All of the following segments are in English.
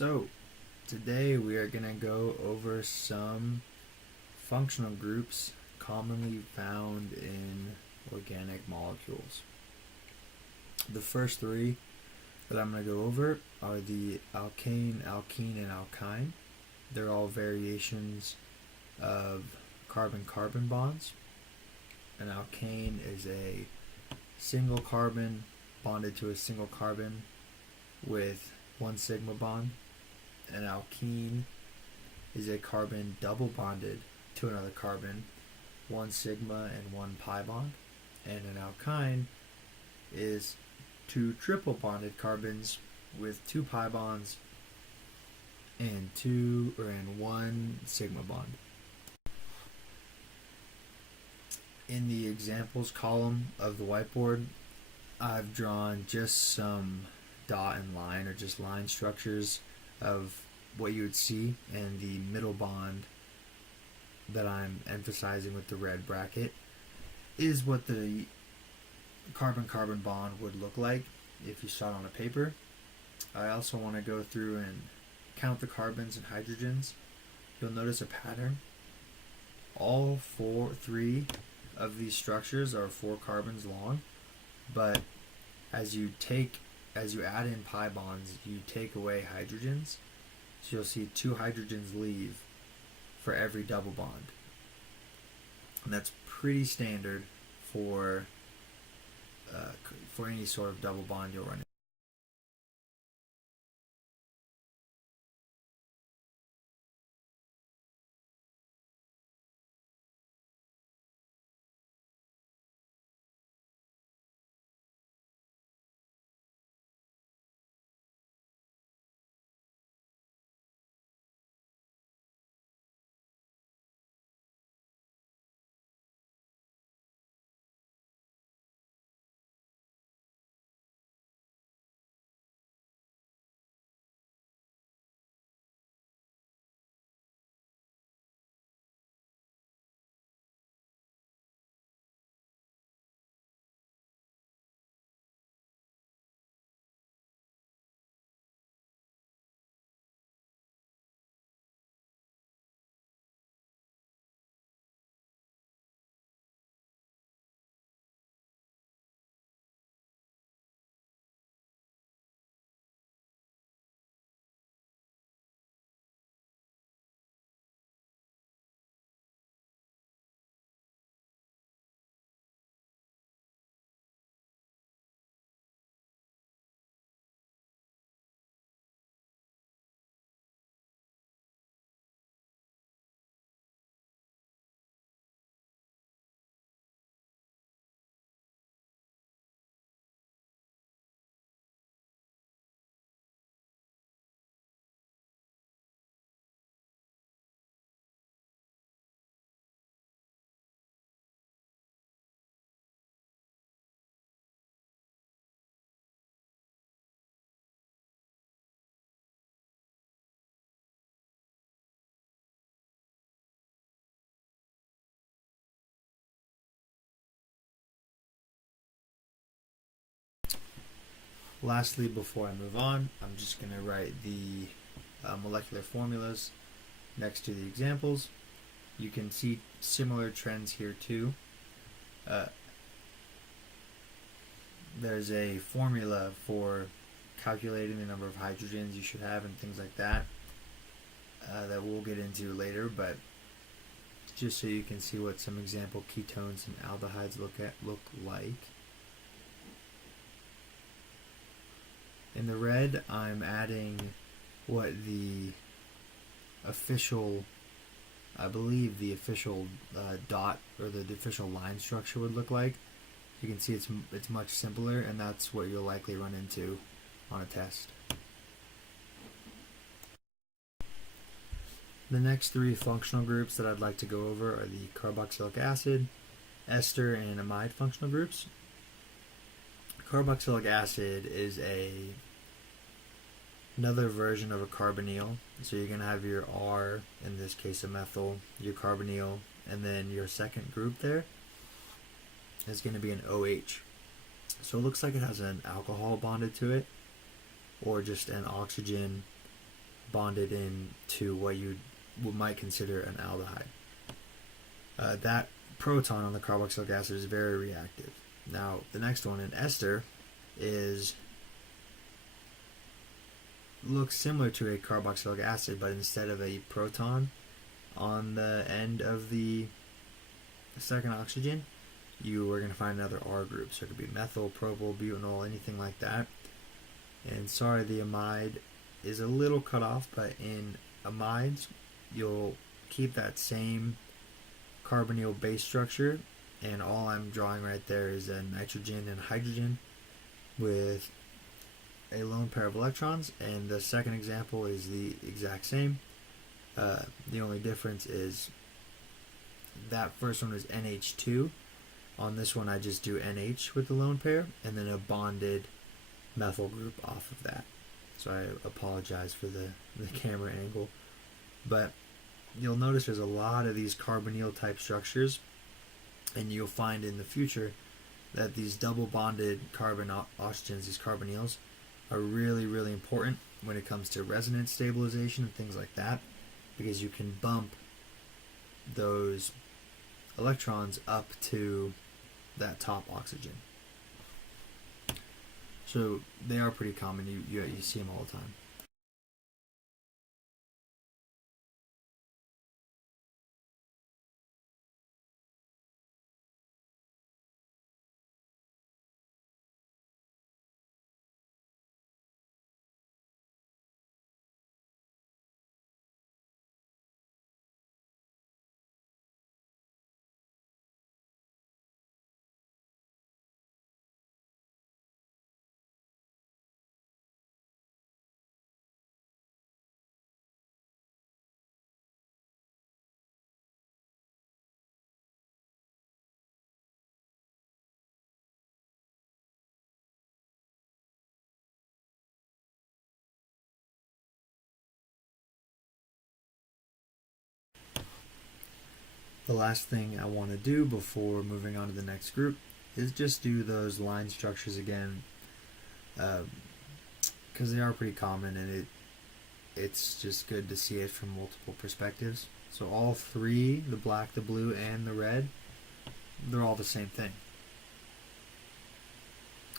So, today we are going to go over some functional groups commonly found in organic molecules. The first three that I'm going to go over are the alkane, alkene, and alkyne. They're all variations of carbon-carbon bonds. An alkane is a single carbon bonded to a single carbon with one sigma bond. An alkene is a carbon double bonded to another carbon, one sigma and one pi bond. And an alkyne is two triple bonded carbons with two pi bonds and one sigma bond. In the examples column of the whiteboard, I've drawn just some dot and line or just line structures of what you would see, and the middle bond that I'm emphasizing with the red bracket is what the carbon-carbon bond would look like if you saw it on a paper. I also want to go through and count the carbons and hydrogens. You'll notice a pattern. All three of these structures are 4 carbons long, but as you add in pi bonds, you take away hydrogens. So you'll see 2 hydrogens leave for every double bond. And that's pretty standard for any sort of double bond you'll run into. Lastly, before I move on, I'm just going to write the molecular formulas next to the examples. You can see similar trends here too. There's a formula for calculating the number of hydrogens you should have and things like that that we'll get into later, but just so you can see what some example ketones and aldehydes look like. In the red, I'm adding what the official, I believe the official dot or the official line structure would look like. You can see it's much simpler, and that's what you'll likely run into on a test. The next 3 functional groups that I'd like to go over are the carboxylic acid, ester, and amide functional groups. Carboxylic acid is another version of a carbonyl. So you're going to have your R, in this case a methyl, your carbonyl, and then your second group there is going to be an OH. So it looks like it has an alcohol bonded to it, or just an oxygen bonded in to what you might consider an aldehyde. That proton on the carboxylic acid is very reactive. Now, the next one, an ester, looks similar to a carboxylic acid, but instead of a proton on the end of the second oxygen, you are going to find another R group. So it could be methyl, propyl, butanol, anything like that. And sorry, the amide is a little cut off, but in amides, you'll keep that same carbonyl base structure, and all I'm drawing right there is a nitrogen and hydrogen with a lone pair of electrons, and the second example is the exact same. The only difference is that first one is NH2. On this one I just do NH with the lone pair and then a bonded methyl group off of that. So I apologize for the camera angle, but you'll notice there's a lot of these carbonyl type structures, and you'll find in the future that these double bonded carbon oxygens, these carbonyls, are really, really important when it comes to resonance stabilization and things like that, because you can bump those electrons up to that top oxygen. So they are pretty common. You see them all the time. The last thing I want to do before moving on to the next group is just do those line structures again, because they are pretty common, and it's just good to see it from multiple perspectives. So all three, the black, the blue, and the red, they're all the same thing.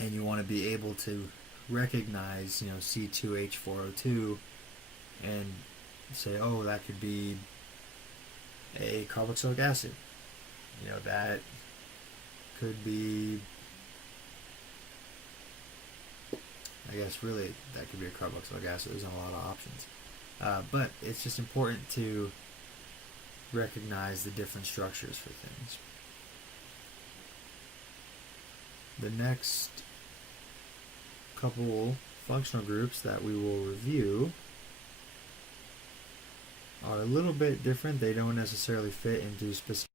And you want to be able to recognize, C2H4O2 and say, oh, that could be a carboxylic acid. That could be, I guess really, that could be a carboxylic acid. There's not a lot of options. But it's just important to recognize the different structures for things. The next couple functional groups that we will review are a little bit different. They don't necessarily fit into specific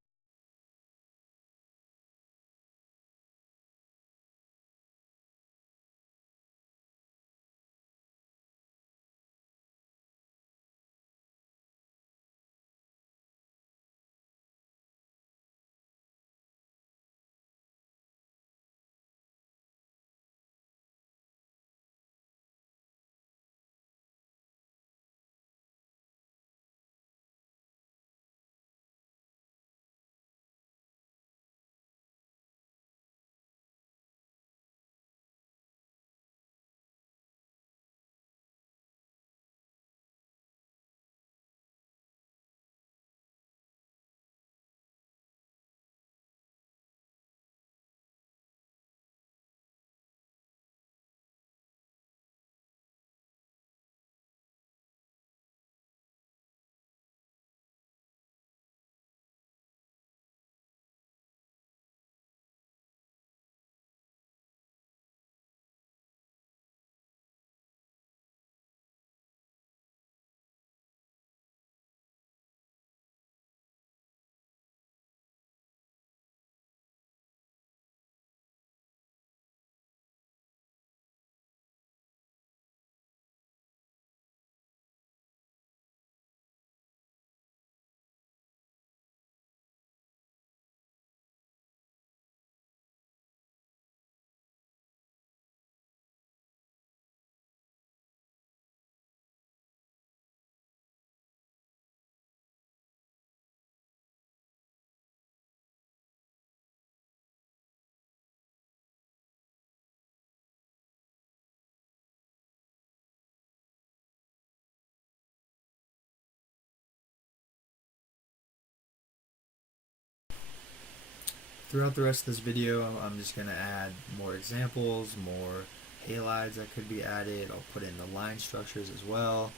throughout the rest of this video, I'm just going to add more examples, more halides that could be added. I'll put in the line structures as well.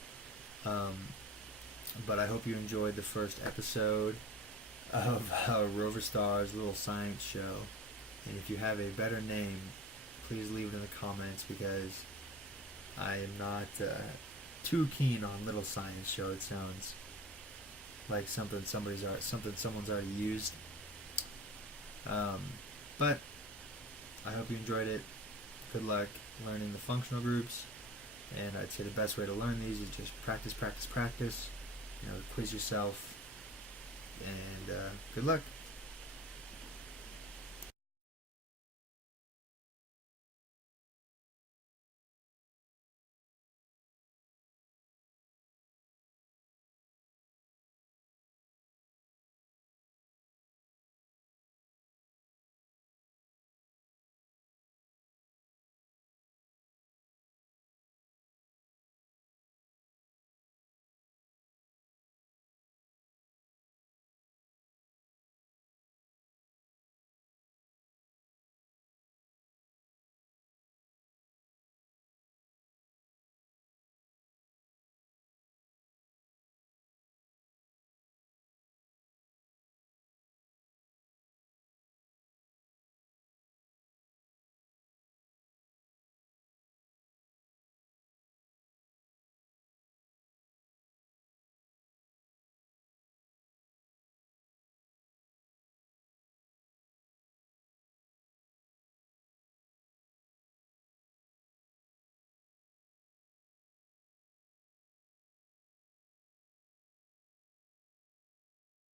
But I hope you enjoyed the first episode of Rover Star's little science show. And if you have a better name, please leave it in the comments, because I am not too keen on Little Science Show. It sounds like something someone's already used. But I hope you enjoyed it. Good luck learning the functional groups. And I'd say the best way to learn these is just practice, practice, practice. Quiz yourself. And good luck.